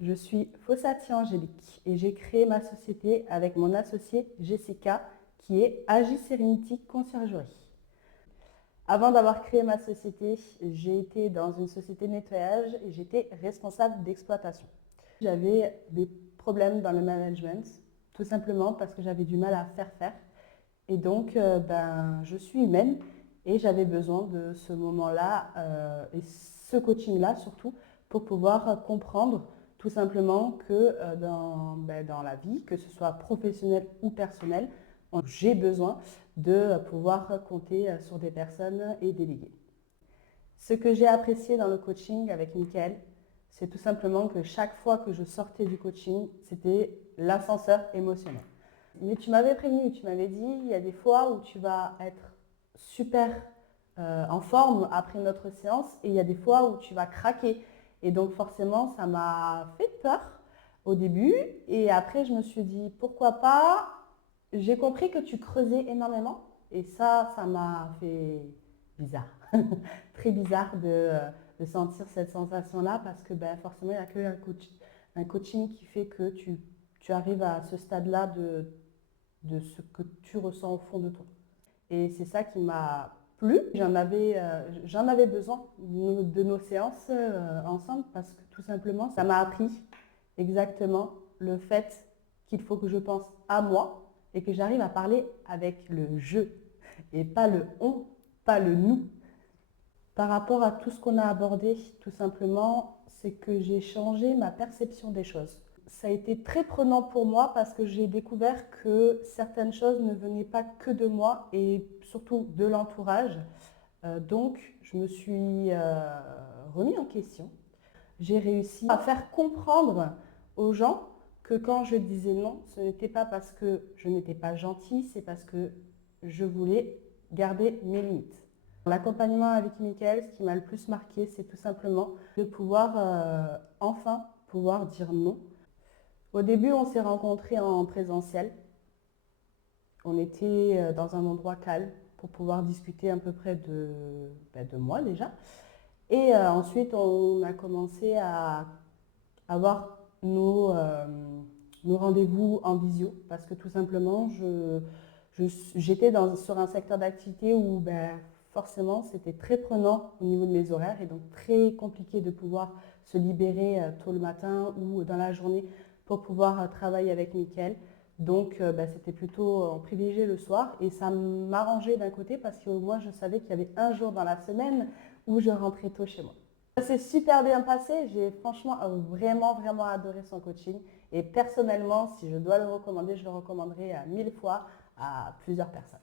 je suis Fossati Angélique et j'ai créé ma société avec mon associée Jessica qui est Agi Serenity Conciergerie. Avant d'avoir créé ma société, j'ai été dans une société de nettoyage et j'étais responsable d'exploitation. J'avais des problèmes dans le management, tout simplement parce que j'avais du mal à faire. Et donc, je suis humaine et j'avais besoin de ce moment-là et ce coaching-là surtout pour pouvoir comprendre tout simplement que dans la vie, que ce soit professionnel ou personnel, j'ai besoin de pouvoir compter sur des personnes et déléguer. Ce que j'ai apprécié dans le coaching avec Mickaël, c'est tout simplement que chaque fois que je sortais du coaching, c'était l'ascenseur émotionnel. Mais tu m'avais prévenu, tu m'avais dit, il y a des fois où tu vas être super en forme après notre séance et il y a des fois où tu vas craquer. Et donc forcément, ça m'a fait peur au début et après je me suis dit, pourquoi pas. J'ai compris que tu creusais énormément et ça m'a fait bizarre. Très bizarre de sentir cette sensation-là parce que forcément, il n'y a un coaching qui fait que tu arrives à ce stade-là de ce que tu ressens au fond de toi. Et c'est ça qui m'a plu. J'en avais besoin de nos séances ensemble parce que tout simplement, ça m'a appris exactement le fait qu'il faut que je pense à moi et que j'arrive à parler avec le je et pas le on, pas le nous. Par rapport à tout ce qu'on a abordé, tout simplement, c'est que j'ai changé ma perception des choses. Ça a été très prenant pour moi parce que j'ai découvert que certaines choses ne venaient pas que de moi et surtout de l'entourage. Donc, je me suis remis en question. J'ai réussi à faire comprendre aux gens que quand je disais non, ce n'était pas parce que je n'étais pas gentille, c'est parce que je voulais garder mes limites. L'accompagnement avec Mickaël, ce qui m'a le plus marqué, c'est tout simplement de pouvoir enfin pouvoir dire non. Au début, on s'est rencontrés en présentiel. On était dans un endroit calme pour pouvoir discuter à peu près de moi déjà. Et ensuite, on a commencé à avoir nos rendez-vous en visio parce que tout simplement, j'étais sur un secteur d'activité où forcément c'était très prenant au niveau de mes horaires et donc très compliqué de pouvoir se libérer tôt le matin ou dans la journée pour pouvoir travailler avec Mickaël. Donc c'était plutôt on privilégiait le soir et ça m'arrangeait d'un côté parce que moi je savais qu'il y avait un jour dans la semaine où je rentrais tôt chez moi. Ça s'est super bien passé, j'ai franchement vraiment adoré son coaching et personnellement si je dois le recommander, je le recommanderai 1000 fois à plusieurs personnes.